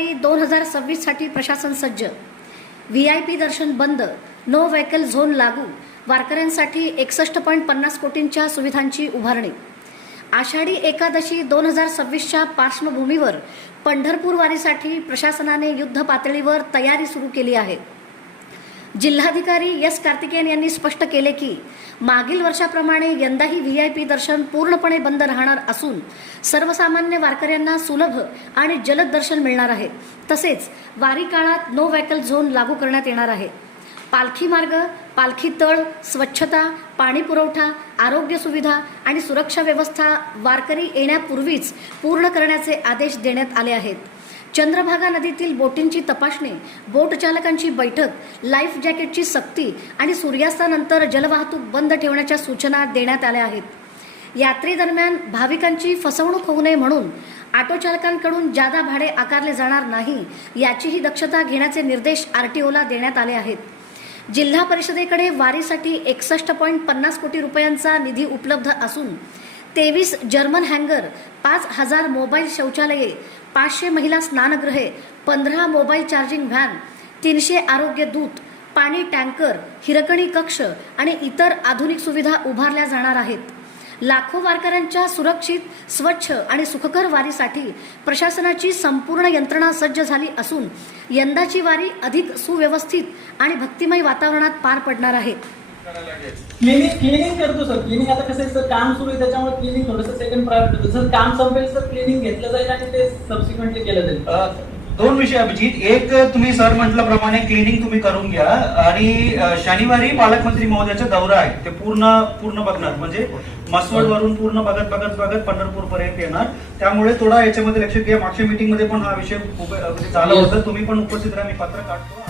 वारी 2026 साठी प्रशासन सज्ज. VIP दर्शन बंद, नो व्हेकल झोन लागू, वारकऱ्यांसाठी 61.50 कोटींच्या सुविधांची उभारणी. आषाढी एकादशी 2026च्या पार्श्वभूमीवर पंढरपूर वारीसाठी प्रशासनाने युद्ध पातळीवर तयारी सुरू केली आहे. जिल्हाधिकारी एस कार्तिकेयन यांनी स्पष्ट केले की मागील वर्षाप्रमाणे यंदाही VIP दर्शन पूर्णपणे बंद राहणार असून सर्वसामान्य वारकऱ्यांना सुलभ आणि जलद दर्शन मिळणार आहे. तसेच वारी काळात नो व्हेकल झोन लागू करण्यात येणार आहे. पालखी मार्ग, पालखी तळ, स्वच्छता, पाणी पुरवठा, आरोग्य सुविधा आणि सुरक्षा व्यवस्था वारकरी येण्यापूर्वीच पूर्ण करण्याचे आदेश देण्यात आले आहेत. चंद्रभागा नदीतील बोटींची तपासणी, बोट चालकांची बैठक, लाईफ जॅकेटची सक्ती आणि सूर्यास्तानंतर जलवाहतूक बंद ठेवण्याच्या सूचना देण्यात आल्या आहेत. यात्रेदरम्यान भाविकांची फसवणूक होऊ नये म्हणून ऑटो चालकांकडून जादा भाडे आकारले जाणार नाही याचीही दक्षता घेण्याचे निर्देश RTOला देण्यात आले आहेत. जिल्हा परिषदेकडे वारीसाठी 61.50 कोटी रुपयांचा निधी उपलब्ध असून 23 जर्मन हँगर, 5,000 मोबाईल शौचालये, 500 महिला स्नानगृहे, 15 मोबाईल चार्जिंग व्हॅन, 300 आरोग्य दूत, पाणी टँकर, हिरकणी कक्ष आणि इतर आधुनिक सुविधा उभारल्या जाणार आहेत. लाखो वारकऱ्यांच्या सुरक्षित, स्वच्छ आणि सुखकर वारीसाठी प्रशासनाची संपूर्ण यंत्रणा सज्ज झाली असून यंदाची वारी अधिक सुव्यवस्थित आणि भक्तिमय वातावरणात पार पडणार आहे. क्लिनिंग करतो सर. क्लिनिंग आता कसं आहे सर, काम सुरू आहे त्याच्यामुळे क्लिनिंग थोडंसं सेकंड प्रायोरिटी होतं. जर काम संपेल तर क्लिनिंग घेतलं जाईल आणि ते सबसिक्वेंटली केलं जाईल. दोन विषय अभिजित. एक, तुम्ही सर म्हटल्याप्रमाणे क्लिनिंग तुम्ही करून घ्या आणि शनिवारी पालकमंत्री महोदयाचा दौरा आहे, ते पूर्ण बघणार, म्हणजे मसवड वरून पूर्ण बघत पंढरपूर पर्यंत येणार. त्यामुळे थोडा याच्यामध्ये लक्ष घ्या. मागच्या मीटिंग मध्ये पण हा विषय झाला होता, तुम्ही पण उपस्थित राहा, मी पत्र काढतो.